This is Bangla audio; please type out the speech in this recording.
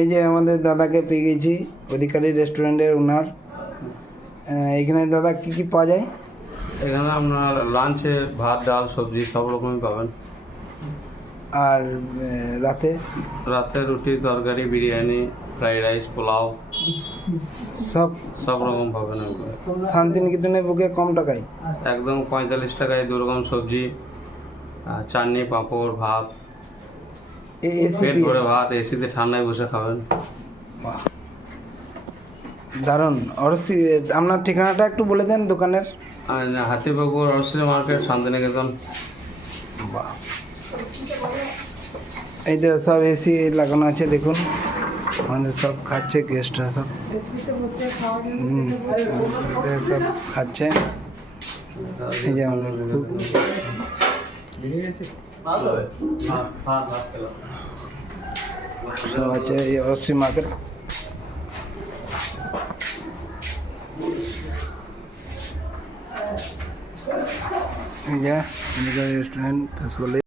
এই যে আমাদের দাদাকে পেয়ে গেছি, অধিকারী রেস্টুরেন্টের ওনার। এখানে দাদা কি কি পাওয়া যায়? এখানে আপনার লাঞ্চে ভাত, ডাল, সবজি সব রকমই পাবেন। আর রাতে? রাতে রুটি, তরকারি, বিরিয়ানি, ফ্রাইড রাইস, পোলাও সব রকম পাবেন। শান্তিনিকেতনে বুকে কম টাকায় একদম 45 টাকায় 2 রকম সবজি, চাটনি, পাঁপড়, ভাত, পেট ভরে ভাত, এসিতে ঠান্ডায় বসে খাবেন। দারুণ। আপনার ঠিকানাটা একটু বলে দেন দোকানের। হাতিবাবুর অরসি মার্কেট, শান্তিনিকেতন। বাহ, এই যে সব এসি লাগানো আছে, দেখুন আমাদের সব খাচ্ছে গেস্টরা, সব সব খাচ্ছে। এই যে আমাদের সব আছে এই অরসি মার্কেট। এই যে রেস্টুরেন্ট